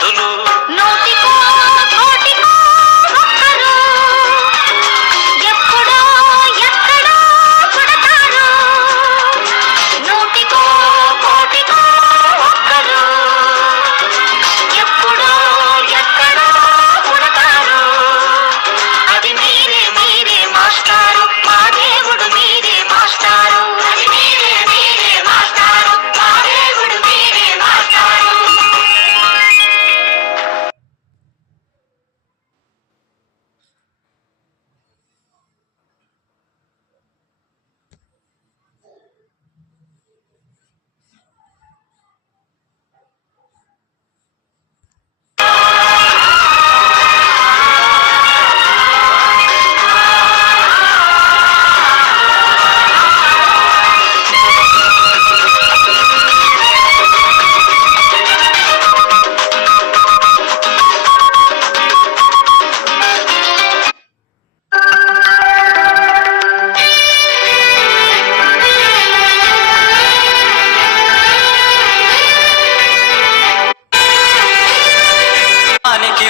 బదులు నోటికో కోటికో ఒక్కరు ఎప్పుడో ఎక్కడో పుడతారు. నోటికో కోటికో ఒక్కరు ఎప్పుడో ఎక్కడో పుడతారు. అది మీరే మీరే మాస్టారు, మా దేవుడు మీరే మాస్టారు. అది మీరే మీరే మాస్టారు, మా దేవుడు మీరే మాస్టారు.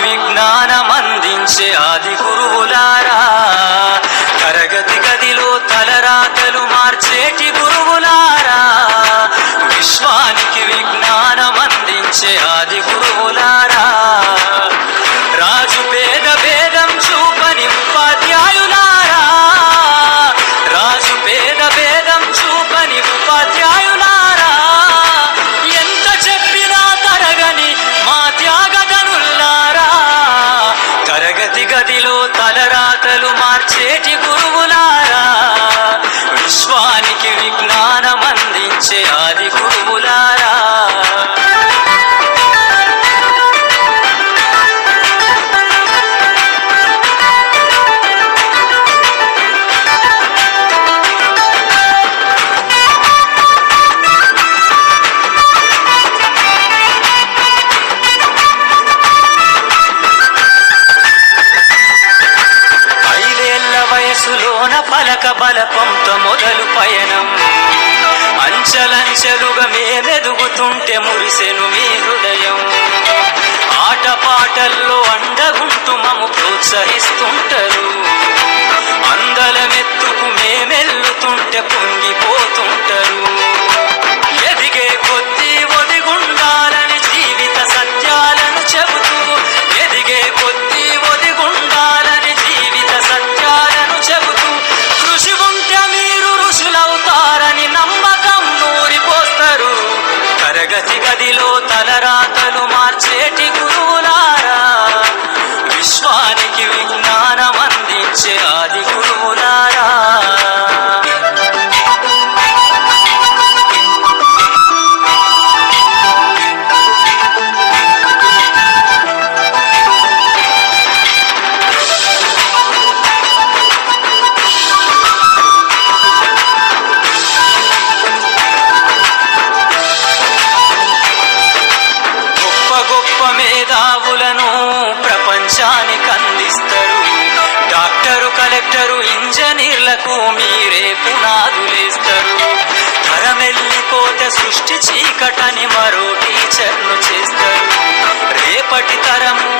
విజ్ఞానం అందించే ఆది గురువులారా, తరగతి గదిలో తలరాతలు మార్చేటి గురువులారా, విశ్వానికి విజ్ఞానం అందించే ఆది గురువులారా, రాజు పేద భేదం చూపని ఉపాధ్యాయులారా, రాజు పేద భేదం చూపని ఉపాధ్యాయులారా, ఎంత చెప్పినా తరగని మా త్యాగధనులారా, తరగతి గదిలో తలరాతలు మార్చేటి గురువులారా, విశ్వానికి విజ్ఞానం అందించే ఆది గురువులారా. వయసులోన పలక బలపంతో మొదలు పయనం, అంచెలంచెలుగా మేమెదుగుతుంటే మురిసెను మీ హృదయం, ఆటపాటల్లో అండగుంటూ మము ప్రోత్సహిస్తుంటారు, అందలమెత్తుకు మేమెల్లుతుంటే పొంగిపోతుంటారు, ఎదిగే కొద్దీ ఒదిగుండాలని జీవిత సత్యాలను చెబుతూ, ఎదిగే కొద్దీ ఒదిగుండాలని జీవిత సత్యాలను చెబుతూ, కృషి ఉంటే మీరు ఋషులవుతారని నమ్మకం నూరిపోస్తారు, తరగతి గదిలో తలరాతలు మార్చేటి గురువులారా, విశ్వానికి విజ్ఞానం అందించే ఆది గురువులారా. గొప్ప మేధావులను ప్రపంచానికి అందిస్తారు, డాక్టరు కలెక్టరు ఇంజనీర్లకు మీరే పునాదులేస్తారు, తరమెల్లిపోతే సృష్టి చీకటని మరో టీచర్ను చేస్తారు, రేపటి తరము